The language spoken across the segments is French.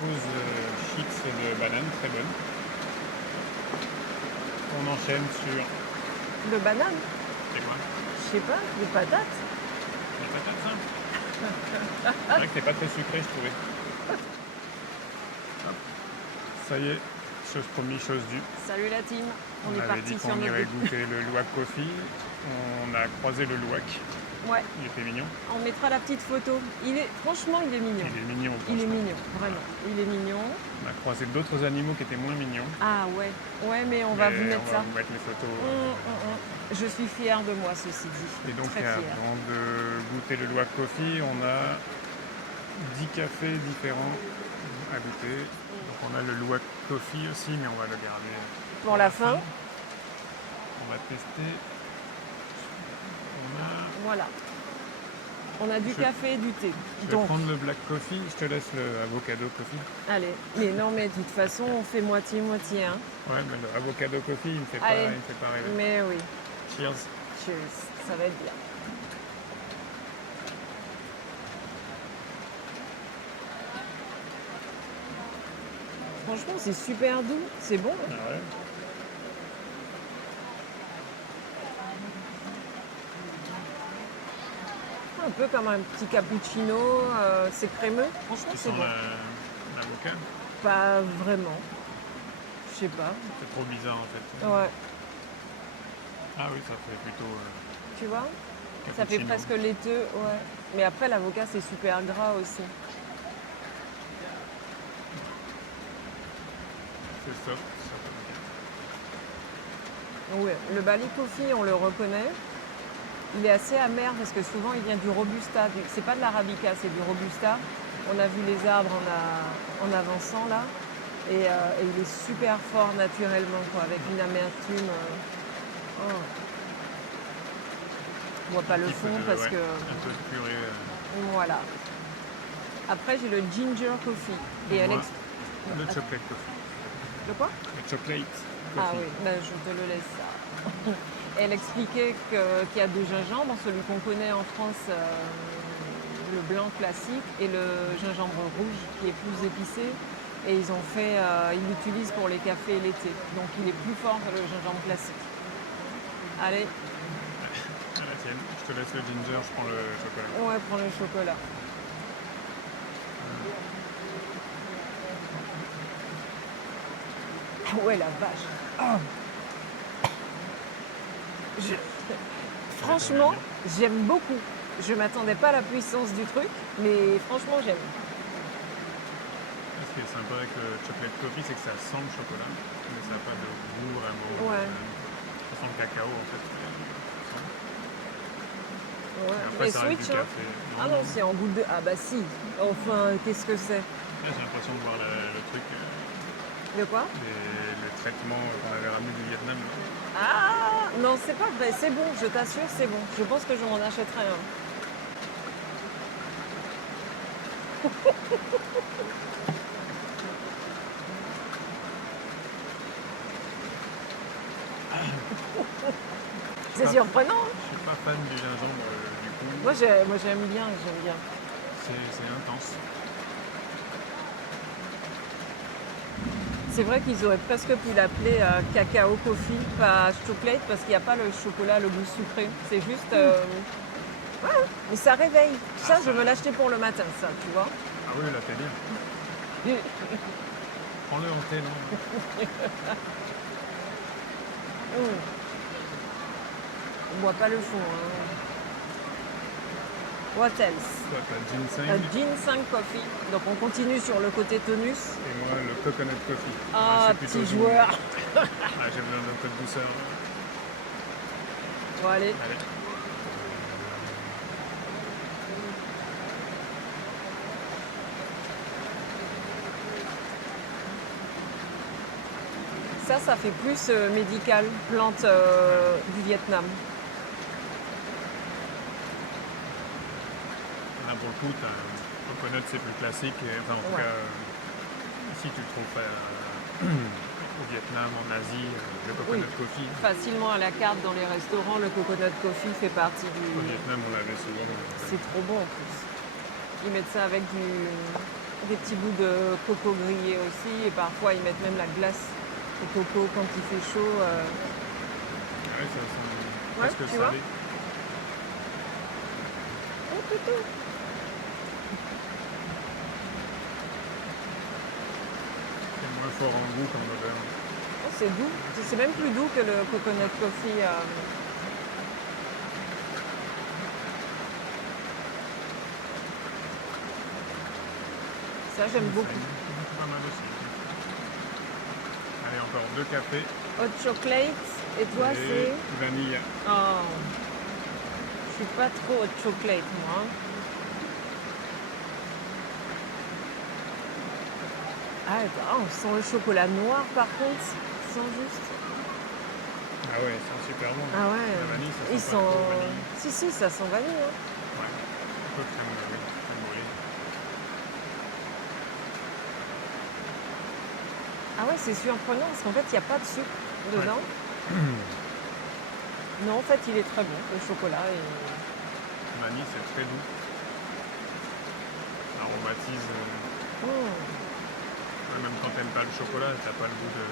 Pause chips de banane, très bonne. On enchaîne sur... De banane? C'est quoi? Je sais pas, des patates? Les patates simples. C'est vrai que c'est pas très sucré, je trouvais. Hop. Ça y est, chose promise, chose due. Salut la team, on est avait parti dit sur qu'on nos irait deux. goûter le Luwak Coffee. On a croisé le Luwak. Ouais, Il était mignon. on mettra la petite photo. Franchement, il est mignon. Il est mignon, Il est franchement. mignon, vraiment. Il est mignon. On a croisé d'autres animaux qui étaient moins mignons. Ah ouais, ouais, mais on va vous mettre On ça. va vous mettre les photos. Je suis fière de moi, ceci dit. Et donc, Très fière. avant de goûter le Luwak Coffee, on a 10 cafés différents à goûter. Donc, on a le Luwak Coffee aussi, mais on va le garder Pour la fin, On va tester. voilà. On a du café et du thé. Je vais Donc, prendre le Black Coffee, je te laisse le Avocado Coffee. allez. Mais non, mais de toute façon, on fait moitié-moitié. Hein. Ouais, mais le Avocado Coffee, il me fait Allez. pas rêver. Mais oui, Cheers. cheers. Ça va être bien. Franchement, c'est super doux. C'est bon. Ah ouais. Un peu comme un petit cappuccino. C'est crémeux. Franchement, Tu c'est sens bon. l'avocat? Pas vraiment. Je sais pas. C'est trop bizarre en fait. Ouais. Ah oui, ça fait plutôt Tu vois? Ça fait cappuccino. presque laiteux. Ouais. Mais après, l'avocat, c'est super gras aussi. C'est soft. Ouais. Le Bali Coffee, on le reconnaît. Il est assez amer parce que souvent, il vient du Robusta. C'est pas de l'Arabica, c'est du Robusta. On a vu les arbres en avançant là. Et il est super fort naturellement, quoi, avec une amertume. Oh. On voit pas le fond parce que... Un peu de purée. Voilà. Après, j'ai le Ginger Coffee. Et Moi, Alex... le chocolate coffee. Le quoi? Le chocolate coffee. Ah oui, ben, je te le laisse ça. Elle expliquait qu'il y a deux gingembres, celui qu'on connaît en France, le blanc classique, et le gingembre rouge qui est plus épicé. Et ils l'utilisent pour les cafés et les thés. Donc il est plus fort que le gingembre classique. Allez, À la tienne. Je te laisse le ginger, je prends le chocolat. ouais, prends le chocolat. Ah ouais, la vache. Oh. Franchement, j'aime beaucoup. Je m'attendais pas à la puissance du truc, mais franchement, j'aime. Ce qui est sympa avec le chocolate coffee, c'est que ça sent le chocolat, mais ça n'a pas de goût vraiment. Ouais. Ça sent le cacao en fait. Ouais. Et après, Mais ça reste switch, du hein. café. Ah non, c'est en goutte de... Ah bah si. Enfin, qu'est-ce que c'est? Là, j'ai l'impression de voir le truc, De quoi? le traitement qu'on avait ramené du Vietnam. Ah non, c'est pas vrai, c'est bon, je t'assure, c'est bon. Je pense que je m'en achèterai un. C'est surprenant. Hein. Je suis pas fan du gingembre du coup. Moi, j'aime bien, j'aime bien. C'est intense. C'est vrai qu'ils auraient presque pu l'appeler cacao coffee, pas chocolate, parce qu'il n'y a pas le chocolat, le goût sucré. C'est juste... ouais, mais ça réveille. Ça, je veux l'acheter pour le matin, ça, tu vois. Ah oui, là t'es bien. Prends-le en thé, non? On boit pas le fond. Hein. What else? Toi, t'as ginseng Un ginseng coffee. Donc on continue sur le côté tonus. et moi le coconut coffee. Ah, C'est plutôt petit doux. joueur. Ah, j'ai besoin d'un peu de douceur. Bon, allez. Allez. Ça fait plus médical, plante du Vietnam. Là pour le coup, coconut c'est plus classique. Enfin, en tout cas, ici tu le trouves au Vietnam, en Asie, le Oui. coconut coffee. Facilement à la carte dans les restaurants, le coconut coffee fait partie Au du... Vietnam, on l'avait souvent. C'est trop bon en plus. Ils mettent ça avec des petits bouts de coco grillé aussi et parfois ils mettent même la glace au coco quand il fait chaud. Ouais, ça sent Ouais, presque tu vois. salé. Oh, toutou. C'est moins fort en goût qu'en odeur. Oh, c'est doux. C'est même plus doux que le coconut coffee. Ça, j'aime beaucoup. C'est pas mal aussi. Allez, encore 2 cafés. Hot chocolate. Et toi, et c'est... vanille. Oh. Je suis pas trop hot chocolate, moi. Ah, on sent le chocolat noir, par contre. On sent juste... Ah ouais, ça sent super bon. Ah ouais. La vanille, ça sent Ils pas sont... trop vanille. Si, ça sent vanille. Hein. Ouais. Un peu crème brûlée. Ah ouais, c'est surprenant parce qu'en fait, il n'y a pas de sucre dedans. Non, en fait, il est très bon, le chocolat. Vanille, c'est très doux. Aromatise. Oh. Ouais, même quand t'aimes pas le chocolat, t'as pas le goût de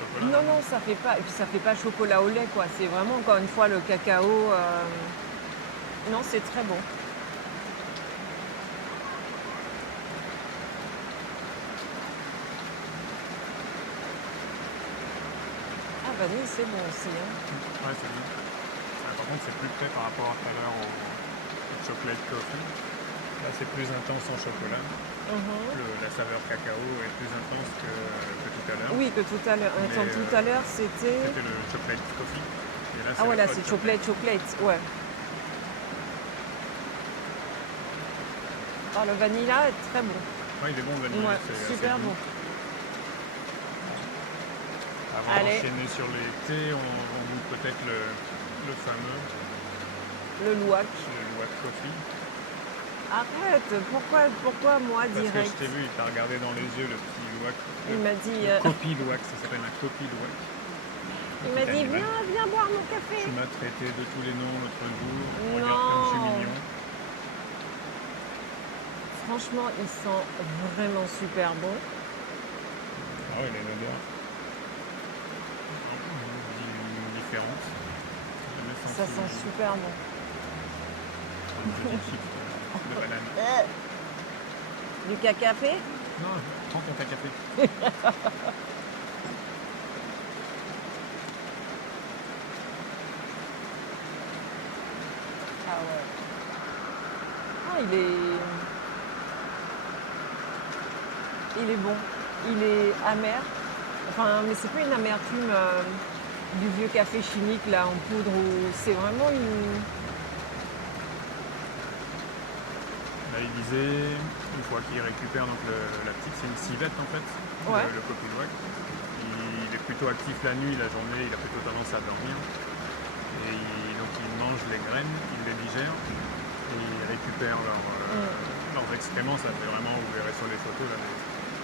chocolat. Non, ça fait pas. Et puis ça fait pas chocolat au lait, quoi. C'est vraiment, encore une fois, le cacao. Non, c'est très bon. Ah, vanille, c'est bon aussi. Hein. Ouais, c'est bon. Par contre, c'est plus près par rapport à tout à l'heure au chocolate coffee. Là, c'est plus intense en chocolat. La saveur cacao est plus intense que tout à l'heure. Oui, que tout à l'heure. Attends, tout à l'heure, c'était... C'était le chocolate coffee. Et là, Ah voilà, le hot c'est chocolate, ouais. Ah, le vanilla est très bon. Ouais, il est bon, le vanille. Ouais, c'est assez super doux. bon. Avant Allez. d'enchaîner sur les thés, on goûte peut-être le fameux, Le louac. le Luwak Coffee. Arrête, pourquoi moi Parce que direct? je t'ai vu, il t'a regardé dans les yeux, le petit Luwak. Il m'a dit, Le copie Luwak, ça s'appelle un copie Luwak. il m'a dit viens boire mon café. Tu m'as traité de tous les noms l'autre jour. Non. Regarde comme je suis mignon. Franchement, il sent vraiment super bon. Ah ouais, il a une odeur différente. J'ai jamais Ça senti sent super bon. une petite chips de banane. Du café? Non, prends ton café. Ah ouais. Ah, il est bon. Il est amer. Enfin, mais c'est pas une amertume du vieux café chimique là en poudre ou c'est vraiment une... Là, il disait, une fois qu'il récupère donc la petite, c'est une civette en fait, Ouais. le copie Luwak. Il est plutôt actif la nuit, la journée, il a plutôt tendance à dormir. Et donc il mange les graines, il les digère et il récupère leurs excréments. Ça fait vraiment, vous verrez sur les photos, là,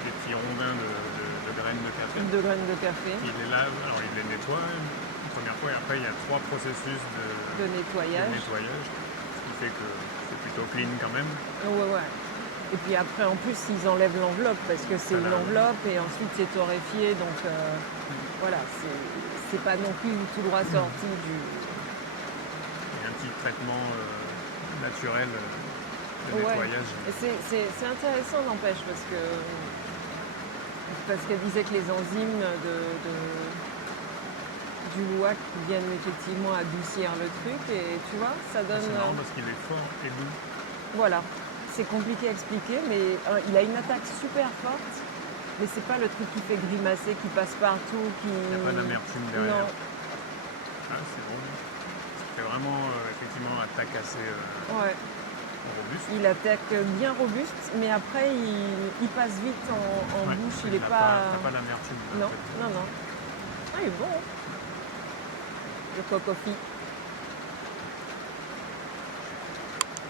des petits rondins de graines de café. De graines de café, Il les lave, alors il les nettoie une première fois et après il y a 3 processus de de nettoyage. nettoyage, ce qui fait que c'est plutôt clean quand même. Ouais. Et puis après, en plus, ils enlèvent l'enveloppe parce que c'est une Voilà. enveloppe et ensuite c'est torréfié. Donc voilà, c'est pas non plus tout droit sorti du... Il y a un petit traitement naturel de Ouais. nettoyage. Et c'est intéressant, n'empêche, parce qu'elle disait que les enzymes du Luwak viennent effectivement adoucir le truc et tu vois, ça donne... C'est marrant parce qu'il est fort et doux. Voilà, c'est compliqué à expliquer, mais il a une attaque super forte, mais c'est pas le truc qui fait grimacer, qui passe partout, qui... Il n'y a pas d'amertume derrière. Non, Ah, c'est bon. C'est vraiment effectivement attaque assez ouais. robuste. Il attaque bien robuste, mais après il passe vite en Ouais, bouche, il est n'a pas... t'as pas d'amertume. Non, En fait. non. Ah, il est bon, hein, le cocofi.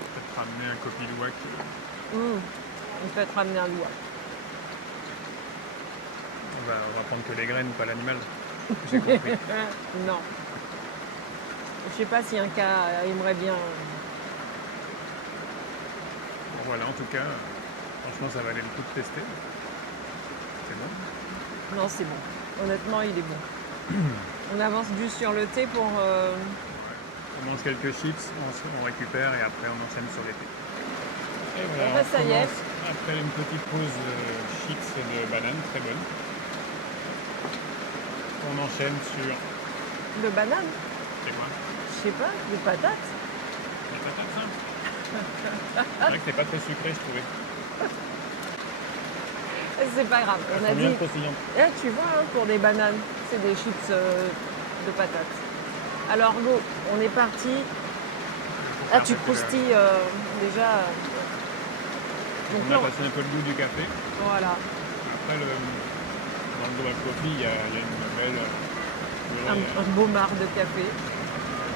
Peut-être ramener un copie Luwak. Il peut être ramené un Luwak. On va prendre que les graines, pas l'animal. J'ai compris. Non. Je sais pas si un cas aimerait bien. Bon, voilà, en tout cas, franchement, ça valait le coup de tester. C'est bon. Non, c'est bon. Honnêtement, il est bon. On avance juste sur le thé pour. On mange quelques chips, on récupère et après on enchaîne sur les thés. Et voilà, bah, ça y est. après une petite pause chips de banane, très bonne. On enchaîne sur. De banane. C'est quoi? Je sais pas, de patates. Les patates simples. C'est vrai que c'est pas très sucré, je trouvais. C'est pas grave. On a Bien dit. croustillant. Tu vois, hein, pour des bananes, c'est des chips de patates. Alors, go, on est parti. Ah, tu croustilles déjà. Donc On là, a passé un peu le goût du café. voilà. Après, dans le black coffee, il y a une belle. Un beau marc de café.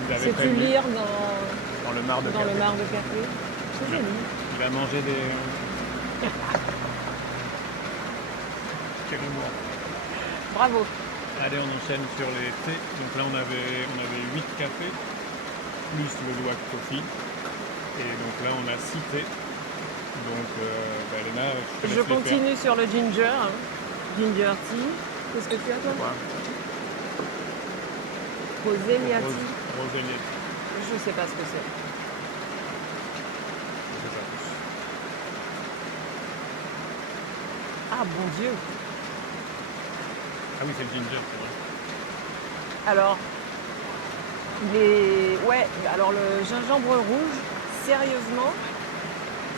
Vous avez Sais-tu prévu lire dans le marc de dans café. le marc de café? C'est joli. Il a mangé des. Quel humour. Bravo. Allez, on enchaîne sur les thés. Donc là, on avait 8 cafés, plus le Luwak Coffee. Et donc là, on a 6 thés. Donc, Elena, je te laisse Je les faire. continue sur le ginger. Hein. Ginger tea. Qu'est-ce que tu as, toi? Quoi? Rosé Miati. Rosé Miati. Je sais pas ce que c'est. Je sais pas plus. Ah, bon Dieu. Ah oui, c'est le ginger, c'est vrai. Alors, ouais, alors le gingembre rouge, sérieusement,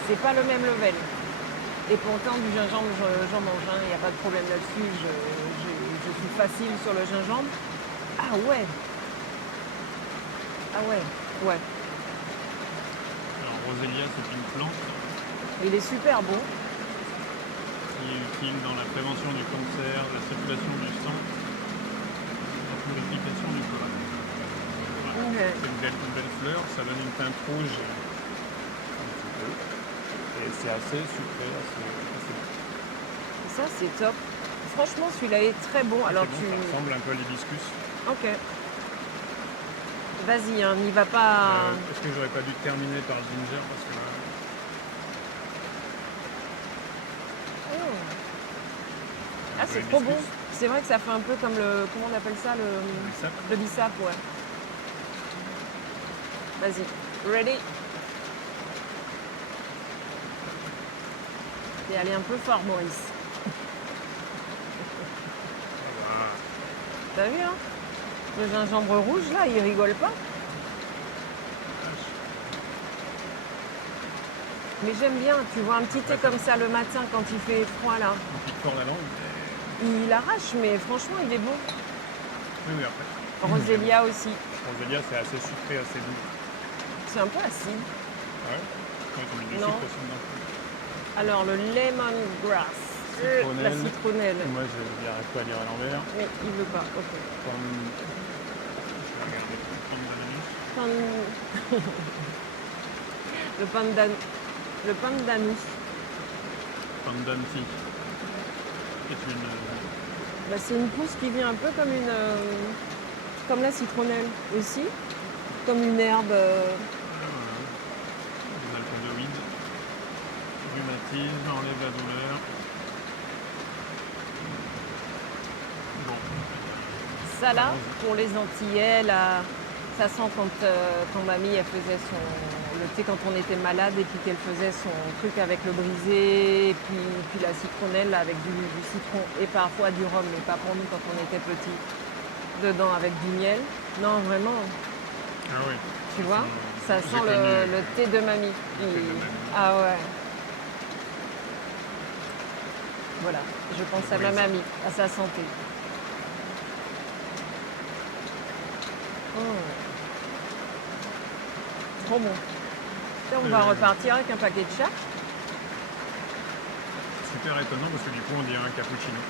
c'est pas le même level. Et pourtant, du gingembre, j'en mange, il n'y a pas de problème là-dessus. Je suis facile sur le gingembre. Ah ouais. Ah ouais, ouais. Alors, Rosélia, c'est une plante Il est super bon. qui est utile dans la prévention du cancer, la circulation du sang, la purification du corps. Voilà. Okay. C'est une belle fleur, ça donne une teinte rouge un petit peu. Et c'est assez sucré, assez bon. Ça, c'est top. Franchement, celui-là est très bon. Alors, C'est bon, ça ressemble un peu à l'hibiscus. Ok. Vas-y, hein, n'y va pas. Est-ce que j'aurais pas dû terminer par le ginger parce que là, Ah, c'est trop bon. C'est vrai que ça fait un peu comme le. Comment on appelle ça? bissap. Le bissap, ouais. Vas-y. Ready? T'es allé un peu fort, Maurice. Voilà. T'as vu, hein? Le gingembre rouge, là, il rigole pas. Mais j'aime bien, tu vois, un petit thé comme ça le matin quand il fait froid, là. On pique fort la langue. Il arrache, mais franchement, il est bon. Oui, après. Rosélia aussi. Rosélia, c'est assez sucré, assez doux. C'est un peu acide. Ouais. Ouais, t'as mis du Non. sucre aussi dedans. Alors, le lemongrass. La citronnelle. Moi, je n'y arrive pas à lire à l'envers. Mais il veut pas, ok. Je vais regarder. Le pandanus. Pandanti. C'est une. Bah, c'est une pousse qui vient un peu comme la citronnelle aussi. Comme une herbe. Des alcaloïdes. Rhumatisme, enlève la douleur. Bon. Ça là, pour les Antillais, là, ça sent quand mamie elle faisait le thé quand on était malade et puis qu'elle faisait son truc avec le brisé et puis la citronnelle là, avec du citron et parfois du rhum, mais pas pour nous quand on était petits, dedans avec du miel. Non, vraiment, Ah oui. tu vois, ça J'ai sent connu, le thé de mamie. thé de mamie. Ah ouais. Voilà, je pense à ma mamie, à sa santé. Trop bon. Et on va repartir avec un paquet de chat. Super étonnant parce que du coup on dirait un cappuccino.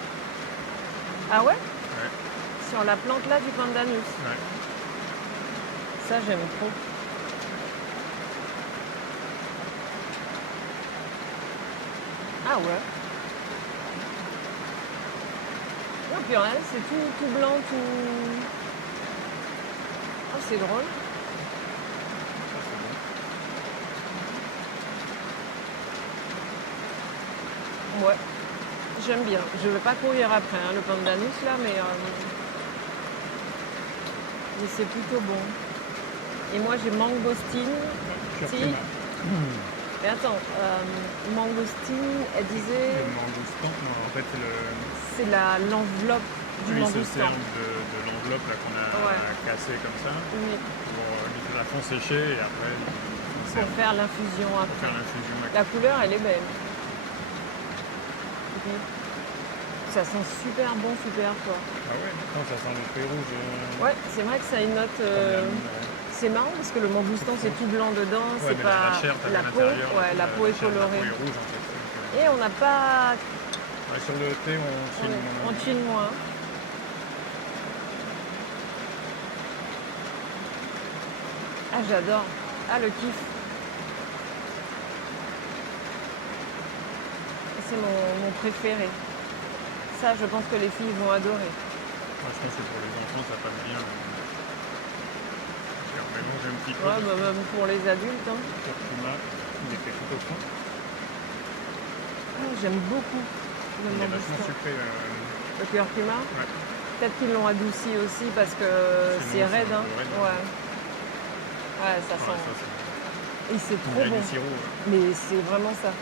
Ah ouais? Ouais. Sur la plante là du pandanus. Ouais. Ça j'aime trop. Ah ouais. puis en réalité, c'est tout blanc, tout. Ah, c'est drôle. Ça, c'est bon. Ouais, j'aime bien. Je vais pas courir après hein, le pandanus là, mais c'est plutôt bon. Et moi, j'ai mangostine. Si. Curcuma. Mais attends, mangostine, elle disait, Le mangoustan, non, en fait, c'est l'enveloppe du lui se mangoustan. sert de l'enveloppe là, qu'on a Ouais. cassée comme ça Oui, pour la font sécher et après ils pour servent faire l'infusion pour après. faire l'infusion. La couleur, elle est belle. Et puis, ça sent super bon, super fort. Ah ouais, non, ça sent le fruit rouge. Ouais, c'est vrai que ça a une note. C'est marrant parce que le mangoustan, c'est tout blanc dedans. Ouais, C'est mais pas la chair, t'as la à peau. l'intérieur. Ouais, la peau est chair de la colorée. peau est rouge en fait. Et on n'a pas. Ouais, sur le thé, on chine On chine moins. Ah, j'adore. Ah, le kiff. C'est mon préféré. Ça, je pense que les filles vont adorer. Moi, je pense que pour les enfants, ça passe bien. Je vais en mélanger un petit peu. Ouais, bah, même pour les adultes. Hein. Curcuma, il est fait tout au fond. Ah, j'aime beaucoup le Il est vachement mangostan. sucré. Le curcuma. Ouais. Peut-être qu'ils l'ont adouci aussi parce que c'est Sinon, c'est raide. un Hein. peu raide. Ouais. Ouais, ça Ouais, sent. ça, c'est Et c'est une trop vieille bon. du sirop. Mais c'est vraiment ça.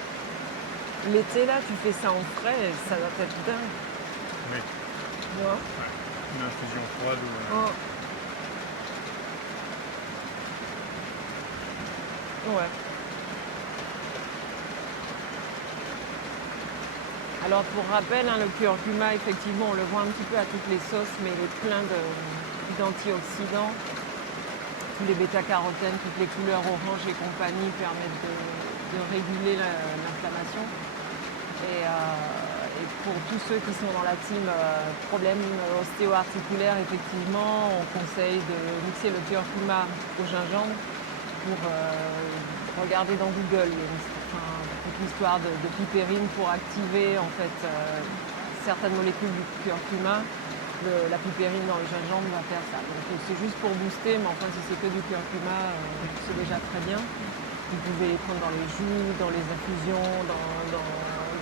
L'été, là, tu fais ça en frais, et ça va être dingue. Oui, Tu vois. une infusion froide. Oh. Ouais. Alors pour rappel, hein, le curcuma, effectivement, on le voit un petit peu à toutes les sauces, mais il est plein d'antioxydants. Tous les bêta-carotènes, toutes les couleurs orange et compagnie permettent de réguler l'inflammation. Et pour tous ceux qui sont dans la team problème ostéo-articulaire, effectivement, on conseille de mixer le curcuma au gingembre pour regarder dans Google. Il y a toute l'histoire de piperine pour activer en fait certaines molécules du curcuma. La piperine dans le gingembre va faire ça. Donc c'est juste pour booster, mais enfin si c'est que du curcuma, c'est déjà très bien. Vous pouvez les prendre dans les jus, dans les infusions,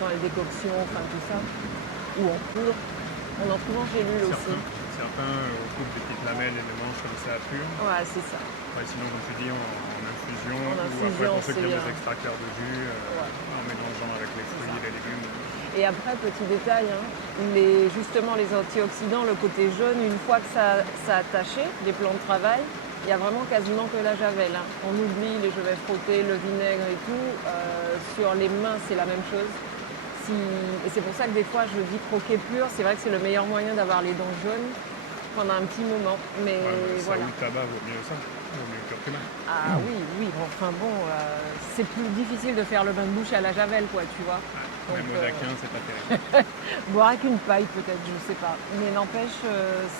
dans les décoctions, enfin tout ça. Ou en poudre. On en trouve en gélule aussi. Certains coupent des petites lamelles et les mangent comme ça pur. Ouais, c'est ça. Ouais, sinon, comme tu dis, en infusion. En Ou après, infusion, pour ceux qui c'est aiment les extracteurs de jus, en mélangeant avec les fruits et les légumes. Et après, petit détail, hein, justement les antioxydants, le côté jaune, une fois que ça a attaché, les plans de travail, il y a vraiment quasiment que la javel. Hein. On oublie les je vais frotter, le vinaigre et tout. Sur les mains, c'est la même chose. Et c'est pour ça que des fois, je dis croquer pur. C'est vrai que c'est le meilleur moyen d'avoir les dents jaunes pendant un petit moment. Mais Ça voilà. ou le tabac vaut mieux ça, vaut mieux le curcuma. Ah oui, oui. Enfin bon, c'est plus difficile de faire le bain de bouche à la javel, quoi, tu vois. Même au daquin, c'est pas terrible. Boire avec une paille peut-être, je sais pas. Mais n'empêche,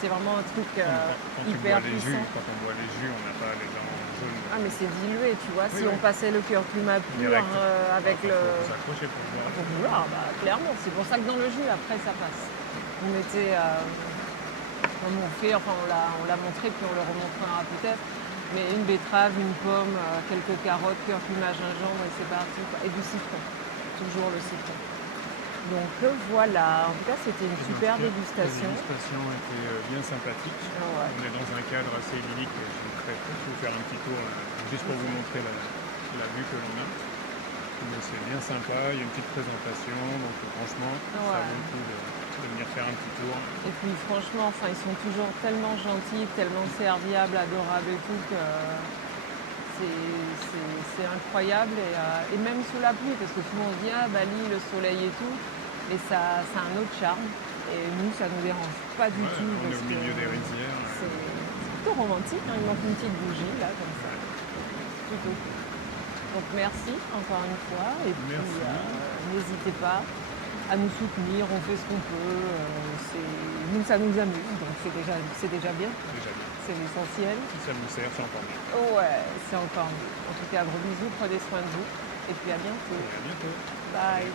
c'est vraiment un truc Quand tu hyper bois les jus, puissant. quand on boit les jus, on n'a pas les dents jaunes. Ah mais c'est dilué, tu vois. Oui, Si oui. on passait le curcuma pur Direct. avec Faut s'accrocher pour boire. Pour vouloir, bah, clairement. C'est pour ça que dans le jus, après, ça passe. On mettait, comme on fait, enfin on l'a montré, puis on le remontrera peut-être. Mais une betterave, une pomme, quelques carottes, curcuma, gingembre, et c'est parti, quoi. Et du citron. Toujours le citron. Donc voilà, en tout cas c'était une super dégustation. La dégustation était bien sympathique. Ouais. On est dans un cadre assez idyllique. Je vous ferai vous faire un petit tour juste pour vous montrer la vue que l'on a. Mais c'est bien sympa, il y a une petite présentation, donc franchement ça vaut le coup de venir faire un petit tour. Et puis franchement, enfin, ils sont toujours tellement gentils, tellement serviables, adorables et tout que c'est incroyable. Et même sous la pluie, parce que souvent on se dit ah Bali, le soleil et tout, mais ça a un autre charme. Et nous, ça nous dérange pas du tout. On est Parce au milieu que des rizières. c'est plutôt romantique, hein, il manque une petite bougie là, comme ça. Plutôt. Donc merci encore une fois. Et puis n'hésitez pas à nous soutenir, on fait ce qu'on peut. Nous, ça nous amuse, donc c'est déjà bien. Déjà bien. C'est l'essentiel. Si ça vous sert, c'est encore mieux. Ouais, c'est encore mieux. En tout cas, gros bisous, prenez soin de vous. Et puis à bientôt. Et à bientôt. Bye.